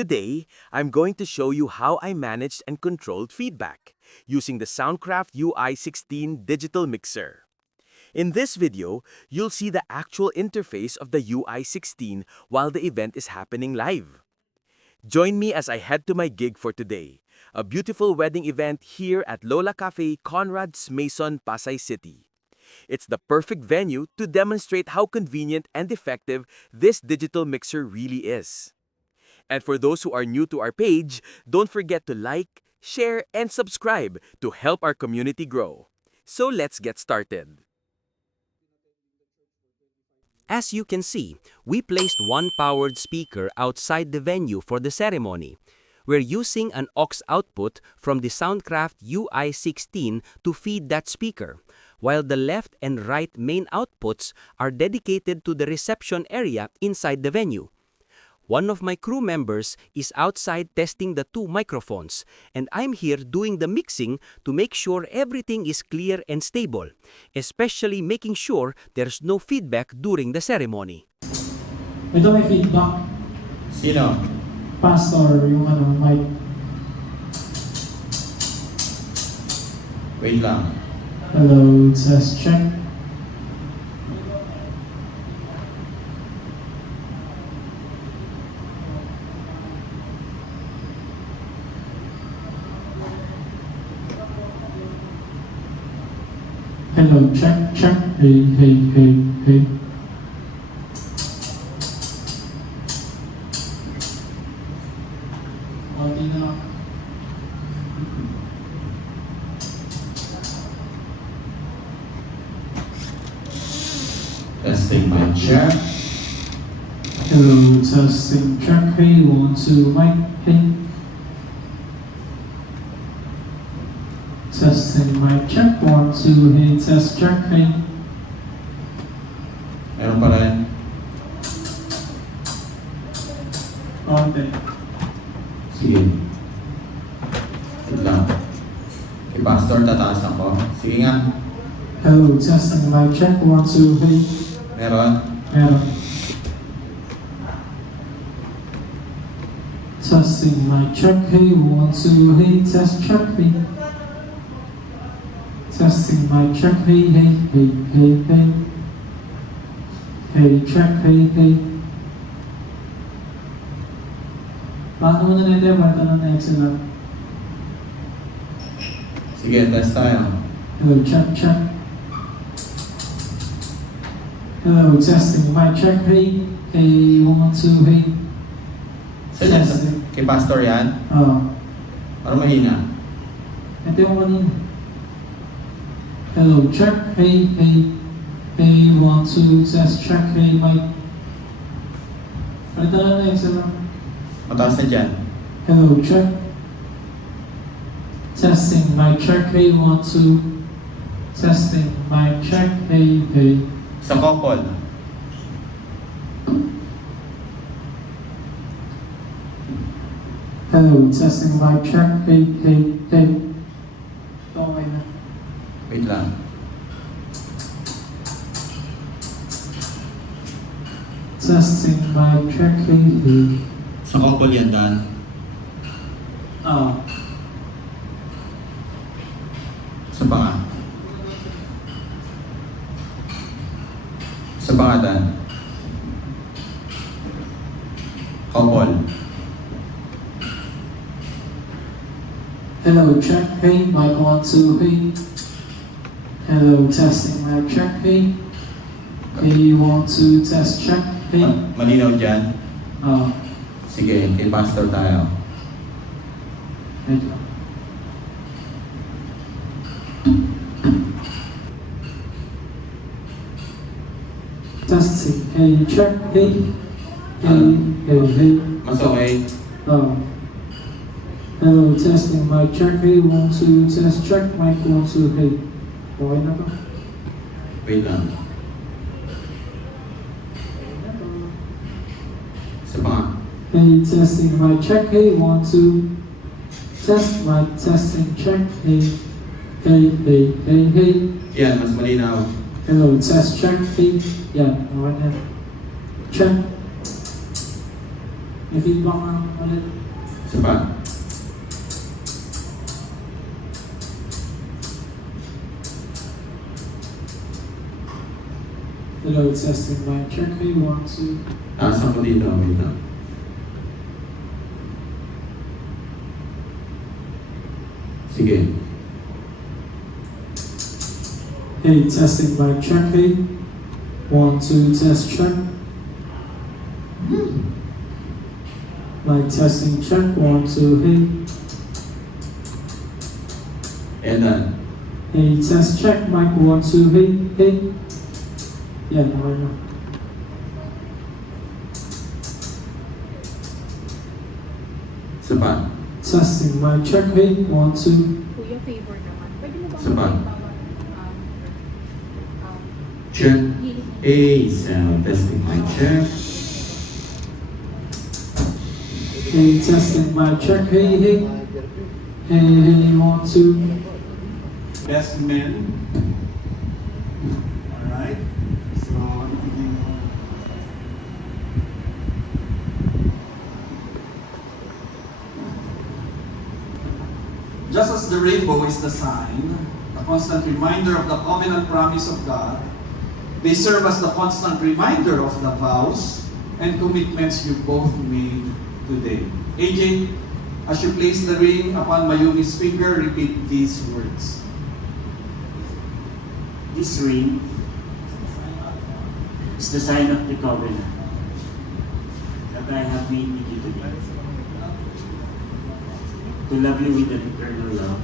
Today, I'm going to show you how I managed and controlled feedback using the Soundcraft UI16 digital mixer. In this video, you'll see the actual interface of the UI16 while the event is happening live. Join me as I head to my gig for today, a beautiful wedding event here at Lola Café, Conrad S Maison, Pasay City. It's the perfect venue to demonstrate how convenient and effective this digital mixer really is. And for those who are new to our page, don't forget to like, share, and subscribe to help our community grow. So let's get started. As you can see, we placed one powered speaker outside the venue for the ceremony. We're using an aux output from the Soundcraft UI16 to feed that speaker, while the left and right main outputs are dedicated to the reception area inside the venue. One of my crew members is outside testing the two microphones, and I'm here doing the mixing to make sure everything is clear and stable, especially making sure there's no feedback during the ceremony. Ito may feedback. Sino? Pastor, yung mic. Wait lang. Hello, test check. Hello, check, check. Hey, hey, hey, hey. Okay na. Testing my chair. Hello, testing check. Hey, 1, 2, mic. Hey. Testing mic check. 1, 2, hey, test check. Hey. Meron pa rin. Okay. Sige. Wait lang. Kay Pastor, tataas ako. Sige nga. Hello, testing mic check. 1, 2, hey. Meron. Meron. Testing mic check. Hey, 1, 2, hey, test check. Hey. Testing mic check. Hey, hey, hey, hey, hey. Hey, check. Hey, hey. Paano mo na nito? Ito na excellent. Sige, test tayo. Hello, check, check. Hello, testing mic check. Hey, hey, 1, 2, hey. Testing. Kay Pastor yan? Para mahina. Ito yung kanina. Hello, check. Hey, hey. Hey, 1, 2, test, check. Hey, mic. Palitan na isa lang. Mataas na dyan. Hello, check. Testing, mic check. Hey, 1, 2. Testing, mic check. Hey, hey. Sa couple. Hello, testing, mic check. Hey, hey, hey. Okay na. Wait lang. Testing, mic check. Hey, hey. Sa couple yan, Dan. Sa panga. Sa panga, Dan. Couple. Hello, check. Hey, mic 1, 2, hey. Hello, testing, mic check. Hey. Hey, 1, 2, test, check. Hey. Malinaw dyan. Sige, kay Pastor tayo. Wait lang. Testing, hey, check. Hey. Hey, hey, hey. Mas okay? Hello, testing, mic check. Hey, 1, 2, test, check. Mic 1, 2, hey. Okay na to? Wait lang. Sa panga. Hey, testing, mic check. Hey, 1, 2. Test, mic, testing, check. Hey, hey, hey, hey, hey. Yan, mas malinaw. Hello, test, check. Hey. Yan, okay na. Check. May feedback na. Ulit. Isa pa. Hello, testing mic check. 1, 2. Taasan ko dito. Wait lang. Sige. Hey, testing mic check. 1, 2, test check. Mic testing check. 1, 2, hey. And then, Hey, test check. Mic 1, 2, hey, hey. Yan, okay na. isa pa. Testing mic check. Hey, 1, 2. Kuya, favor naman. Pwede mo ba Isa pa. bawat, Check. hiling? Hey, sound testing mic check. Hey, testing mic check. Hey, hey. Hey, hey, 1, 2. Best men. Alright. So, just as the rainbow is the sign, a constant reminder of the covenant promise of God, they serve as the constant reminder of the vows and commitments you both made today. AJ, as you place the ring upon Mayumi's finger, repeat these words. This ring is the sign of the covenant that I have made with you today. To love you with an eternal love.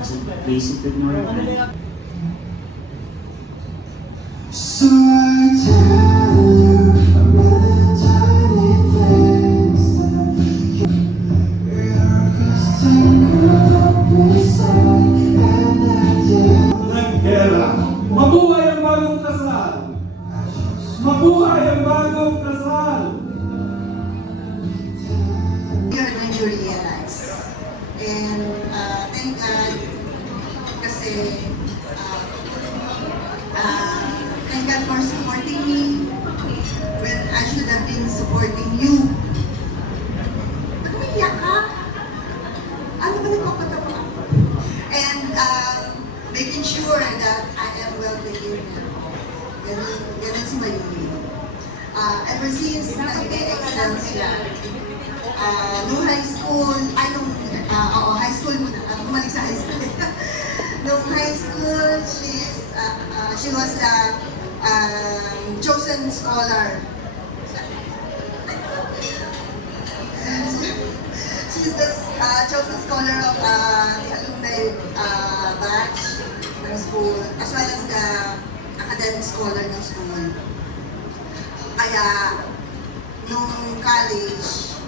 As I place it in your hand. So I tell you about the tiny things that you're beside and I did. Nagkera. Mabuhay ang bagong kasal! Mabuhay ang bagong kasal! You're when you realize. And thank God kasi thank God for supporting me when I should have been supporting you. Ba't umiiyak ka? Ano ba nagpapatawa ako? And making sure that I am well taken care of. Ganun si Mayumi. Ever since nag-excel sila, nung high school, high school muna, bumalik sa high school. Nung high school, she was the chosen scholar. She's the chosen scholar of the alumni batch ng school, as well as the academic scholar ng school. Kaya, nung college,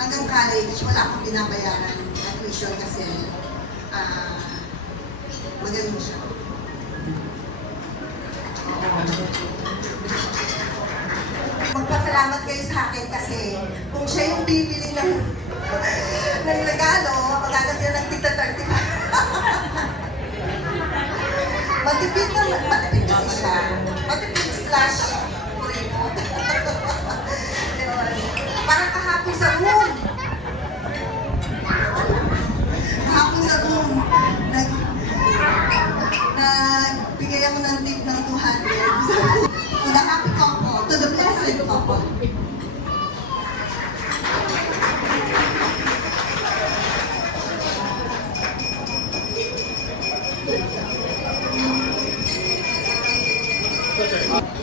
hanggang college, wala akong binabayaran na tuition kasi magaling siya. Magpasalamat kayo sa akin kasi kung siya yung bibili ng regalo, maghanap niya ng tigta 35. Matipid kasi siya. Matipid slash kurimo. Parang kahapon sa room. Kahapon sa room, nagbigay ako ng tip ng 200. To the happy couple, to the blessed couple.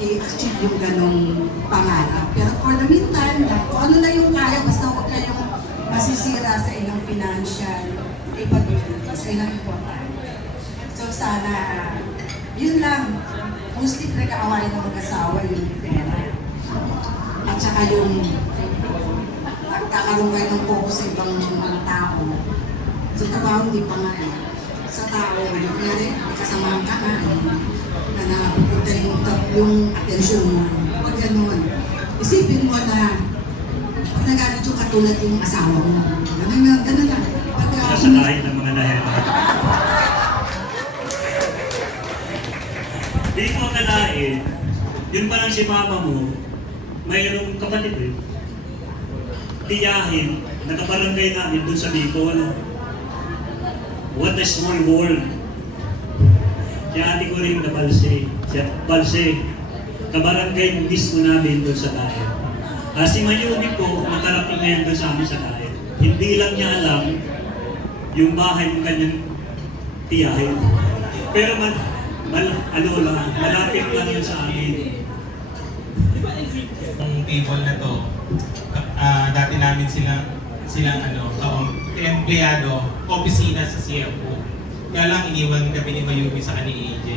I-achieve yung ganong pangarap. Pero for the meantime, kung ano na yung kaya, basta huwag kayong masisira sa inyong financial capabilities. Ay lang important. So sana, yun lang. Mostly pinag-aawayan ng mag-asawa yung pera. At saka yung nagkakaroon kayo ng focus sa ibang mga tao. Sa trabaho, hindi pa nga eh. Sa tao, kaya may kasamahan ka nga eh. Na napupunta yung atensyon mo. Huwag ganun. Isipin mo na pag nagalit yung katulad yung asawa mo. Ganun lang. Kasakain ng mga dahil. Di mo akalain, yun pa lang si mama mo, mayroong kapatid eh. tiyahin, nakabarangay namin doon sa Bicol. What a small world. Si ate ko rin na Balse. Kabarangay mismo namin doon sa Daet. Si Mayumi po, makarating ngayon doon sa amin sa Daet. Hindi lang niya alam yung bahay ng kanyang tiyahin. Pero malapit lang yun sa amin. Ang table na to, dati namin silang empleyado, opisina sa CFO. Kaya lang iniwan kami ni Mayumi sa kanila AJ.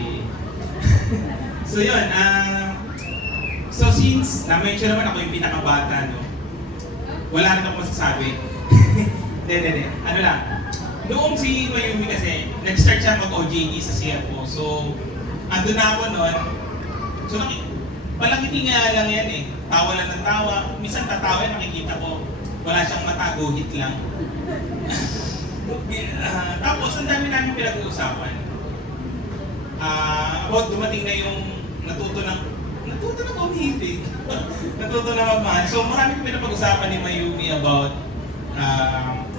So yun, so since na-mention naman ako yung pinakabata, no, wala rin ako masasabi. Hindi. Ano lang, noong si Mayumi kasi, nag-start siya mag-OJT sa CFO. So, andun na ako noon. So, palangiti nga lang yan eh. Tawa lang ng tawa. Minsan tatawa, nakikita ko, wala siyang mata, guhit lang. Tapos, ang dami namin pinag-uusapan. About dumating na yung natuto ng umibig. Natuto na magmahal. So, marami kami napag-usapan ni Mayumi about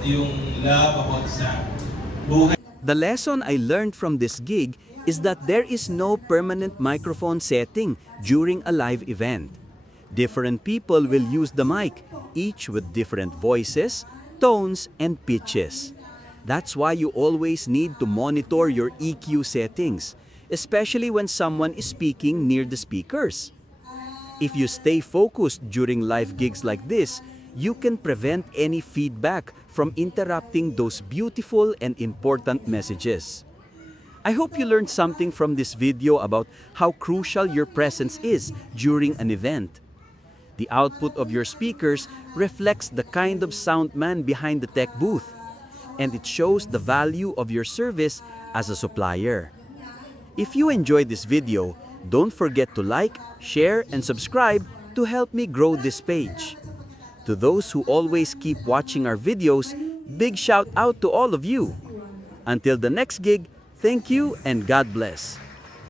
yung love, about sa buhay. The lesson I learned from this gig is that there is no permanent microphone setting during a live event. Different people will use the mic, each with different voices, tones, and pitches. That's why you always need to monitor your EQ settings, especially when someone is speaking near the speakers. If you stay focused during live gigs like this, you can prevent any feedback from interrupting those beautiful and important messages. I hope you learned something from this video about how crucial your presence is during an event. The output of your speakers reflects the kind of sound man behind the tech booth, and it shows the value of your service as a supplier. If you enjoyed this video, don't forget to like, share, and subscribe to help me grow this page. To those who always keep watching our videos, big shout out to all of you. Until the next gig, thank you and God bless.